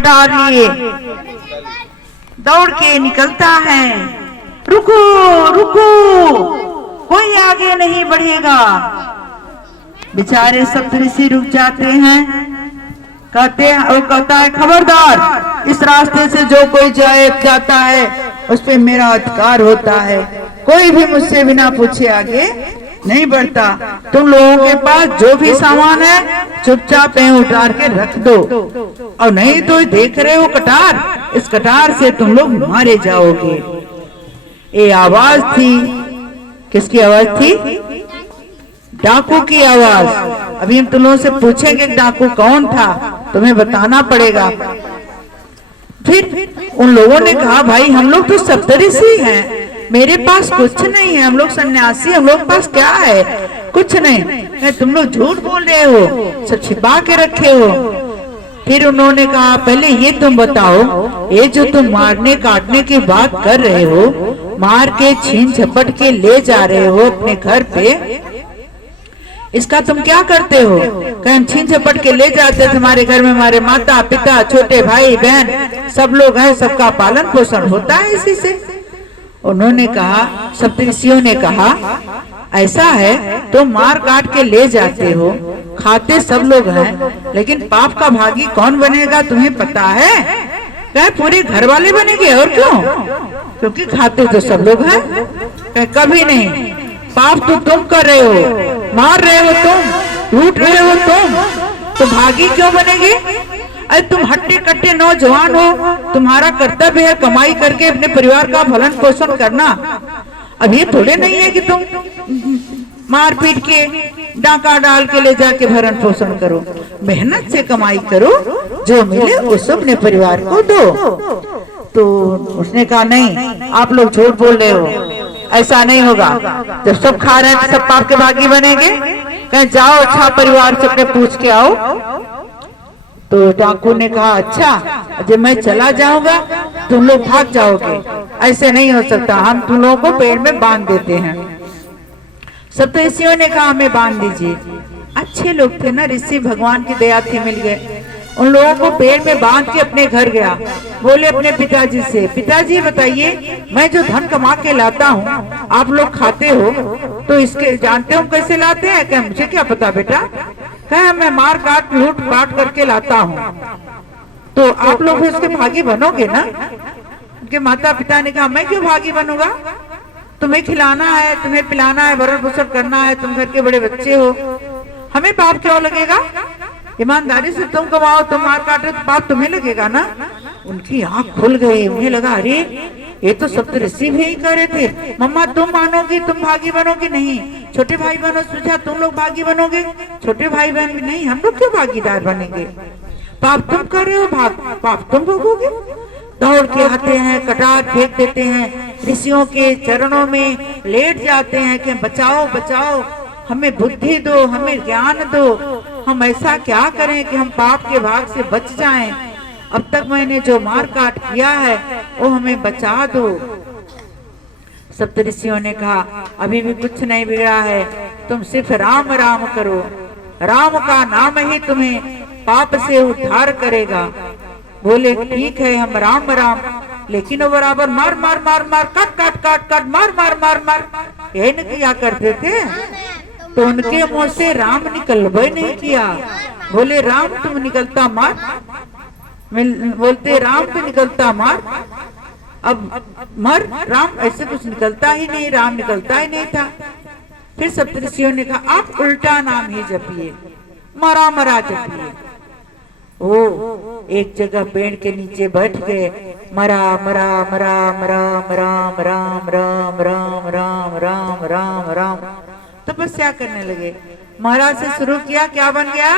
कटार लिए दौड़ के निकलता है। रुको रुको, कोई आगे नहीं बढ़ेगा। बेचारे सप्तऋषि रुक जाते हैं। वो कहता है खबरदार, इस रास्ते से जो कोई जाता है उस पे मेरा अधिकार होता है। कोई भी मुझसे बिना पूछे आगे नहीं बढ़ता। तुम लोगों के पास जो भी सामान है चुपचाप उतार के रख दो, और नहीं तो देख रहे हो कटार, इस कटार से तुम लोग मारे जाओगे। ये आवाज थी, किसकी आवाज थी? डाकू की आवाज। अभी हम तुम लोगों से पूछेंगे डाकू कौन था, तुम्हें बताना पड़ेगा। फिर उन लोगों ने कहा भाई हम लोग तो सप्तऋषि हैं, मेरे पास कुछ नहीं है, हम लोग सन्यासी, हम लोग पास क्या है? कुछ नहीं। तुम लोग झूठ बोल रहे हो, सब छिपा के रखे हो। फिर उन्होंने कहा पहले ये तुम बताओ, ये जो तुम मारने काटने की बात कर रहे हो, मार के छीन झपट के ले जा रहे हो अपने घर पे, इसका तुम क्या करते हो? कहीं छीन झपट के ले जाते तुम्हारे घर में हमारे माता पिता छोटे भाई बहन सब लोग हैं, सबका पालन पोषण होता है इसी से। उन्होंने कहा, सप्तऋषियों ने कहा ऐसा है तो मार काट के ले जाते हो, खाते सब लोग हैं, लेकिन पाप का भागी कौन बनेगा तुम्हें पता है? क्या पूरे घर वाले बनेंगे, और क्यों? क्योंकि खाते तो सब लोग हैं। कभी नहीं, पाप तो तुम कर रहे हो, मार रहे हो तुम, लूट रहे हो तुम, तो भागी क्यों बनेगी? अरे तुम हट्टे कट्टे नौजवान हो, तुम्हारा कर्तव्य है कमाई करके अपने परिवार का भरण पोषण करना। अब ये थोड़े नहीं है कि तुम मार पीट के डाका डाल के ले जाके भरण पोषण करो। मेहनत से कमाई करो, जो मिले उस अपने परिवार को दो। तो उसने कहा नहीं, आप लोग झूठ बोल रहे हो, ऐसा नहीं होगा। जब सब खा रहे हैं सब पाप के भागी बनेंगे। कहीं जाओ अच्छा परिवार से अपने पूछ के आओ। तो डाकू ने कहा अच्छा, जब मैं चला जाऊंगा तुम लोग भाग जाओगे, ऐसे नहीं हो सकता, हम तुम लोगों को पेड़ में बांध देते हैं। सप्तऋषियों ने कहा हमें बांध दीजिए। अच्छे लोग थे ना ऋषि, भगवान की दया थी, मिल गए। उन लोगों को पेड़ में बांध के अपने घर गया। बोले अपने पिताजी से, पिताजी बताइए मैं जो धन कमा के लाता हूँ आप लोग खाते हो, तो इसके जानते हो कैसे लाते हैं? क्या मुझे क्या पता बेटा, क्या मैं मार काट लूट पाट करके लाता हूँ, तो आप लोग भी उसके भागी बनोगे ना? उनके माता पिता ने कहा मैं क्यों भागी बनूंगा, तुम्हें खिलाना है, तुम्हें पिलाना है, भरण पोषण करना है, तुम घर के बड़े बच्चे हो, हमें पाप क्यों लगेगा? ईमानदारी से तुम कमाओ, तुम मार काटो तो पाप तुम्हें लगेगा ना। उनकी आंख खुल गई, उन्हें लगा अरे ये तो सप्तऋषि भी यही कह रहे थे, मम्मा तुम मानोगी, तुम भागी बनोगे? नहीं। छोटे भाई बहनों से पूछा तुम लोग भागी बनोगे? छोटे भाई बहन भी नहीं, हम लोग क्यों भागीदार बनेंगे? पाप तुम कर रहे हो, पाप तुम भोगोगे। दौड़ के आते हैं, कटार फेंक देते हैं, ऋषियों के चरणों में लेट जाते हैं कि बचाओ बचाओ, हमें बुद्धि दो, हमें ज्ञान दो, हम ऐसा क्या करें कि हम पाप के भाग से बच जाएं। अब तक मैंने जो मार काट किया है वो हमें बचा दो। सप्तऋषियों ने कहा अभी भी कुछ नहीं बिगड़ा है, तुम सिर्फ राम राम करो, राम का नाम ही तुम्हें पाप से उद्धार करेगा। बोले ठीक है हम राम राम, लेकिन वो बराबर मार मार मार मार काट काट काट काट मार मार मार मार यही न किया करते थे। तो उनके मुंह से राम निकलबे नहीं किया। बोले राम तुम निकलता मार, बोलते राम तो निकलता मार, अब मर राम, ऐसे कुछ निकलता ही नहीं, राम निकलता ही नहीं था। फिर सप्तऋषियों ने कहा आप उल्टा नाम ही जपिए, मरा मरा जपिए। ओ एक जगह पेड़ के नीचे बैठ गए, मरा मरा मरा मरा राम राम राम राम राम राम राम राम तपस्या करने लगे। महाराज से शुरू किया, क्या बन गया?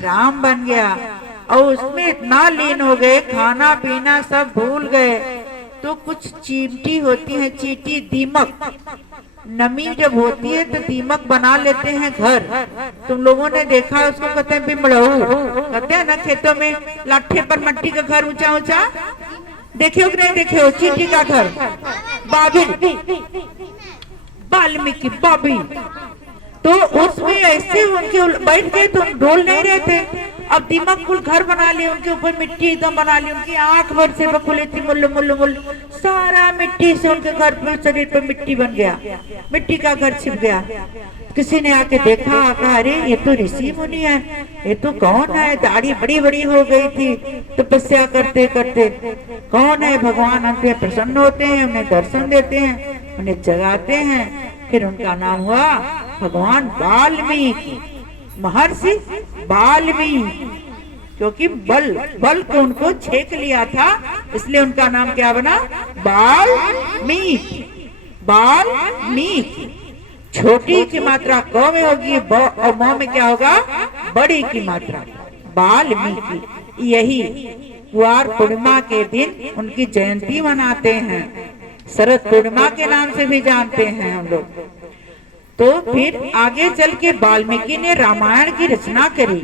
राम बन गया। और उसमें इतना लीन हो गए, खाना पीना सब भूल गए। तो कुछ चींटी होती है, चींटी दीमक, नमी जब होती है तो दीमक बना लेते हैं घर। तुम लोगों ने देखा उसको कहते हैं बिमड़ऊ, कहते हैं ना खेतों में लाठे पर मट्टी का घर ऊंचा ऊंचा, देखे हो कि नहीं देखे हो? चींटी का घर, बाबिल, वाल्मीकि, बॉबी, तो उसमें ऐसे उनके बैठ गए तो डोल नहीं रहते। अब दीमक कुल घर बना लिए, उनके ऊपर मिट्टी एकदम बना ली, उनकी आंख भर से बकुली थी, मुल्लू मुल्लू मुल्लू, सारा मिट्टी से उनके घर पर शरीर पर मिट्टी बन गया, मिट्टी का घर छिप गया। किसी ने आके देखा, कहा अरे ये तो ऋषि मुनि है, ये तो कौन है, दाढ़ी बड़ी बड़ी हो गई थी तपस्या करते करते, कौन है? भगवान उन पे प्रसन्न होते हैं, उन्हें दर्शन देते हैं, उन्हें जगाते हैं। फिर उनका नाम हुआ भगवान वाल्मीकि, महर्षि वाल्मीकि, क्योंकि बल को उनको छेक लिया था, इसलिए उनका नाम क्या बना? वाल्मीकि। वाल्मीकि छोटी की मात्रा क में होगी और म में क्या होगा? बड़ी की मात्रा। वाल्मीकि। यही कुआर पूर्णिमा के दिन उनकी जयंती मनाते हैं, शरद पूर्णिमा के नाम से भी जानते हैं हम लोग। तो फिर आगे चल के वाल्मीकि ने रामायण की रचना करी।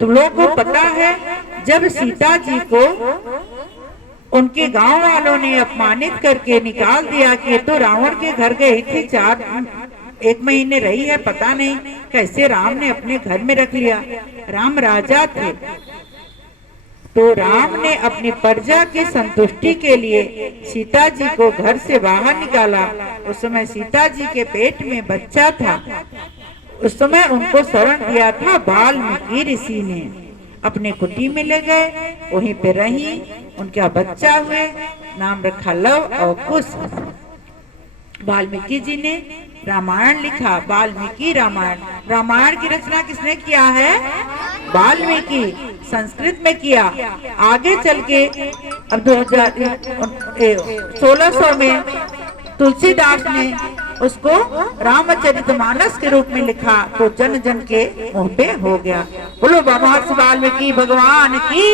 तुम लोगों को पता है, जब सीता जी को उनके गांव वालों ने अपमानित करके निकाल दिया कि तो रावण के घर गई थी, 1 महीने रही है, पता नहीं कैसे राम ने अपने घर में रख लिया। राम राजा थे, तो राम ने अपनी प्रजा की संतुष्टि के लिए सीता जी को घर से बाहर निकाला। उस समय सीता जी के पेट में बच्चा था, उस समय उनको शरण दिया था वाल्मीकि ऋषि ने। अपने कुटी में ले गए, वहीं पे रही, उनका बच्चा हुए, नाम रखा लव और कुश। वाल्मीकि जी ने रामायण लिखा, वाल्मीकि रामायण। रामायण की रचना किसने किया है? वाल्मीकि, संस्कृत में किया। आगे चल के अब 1600 में तुलसीदास ने उसको रामचरितमानस के रूप में लिखा, तो जन जन के मुंह पे हो गया। बोलो महर्षि वाल्मीकि भगवान की।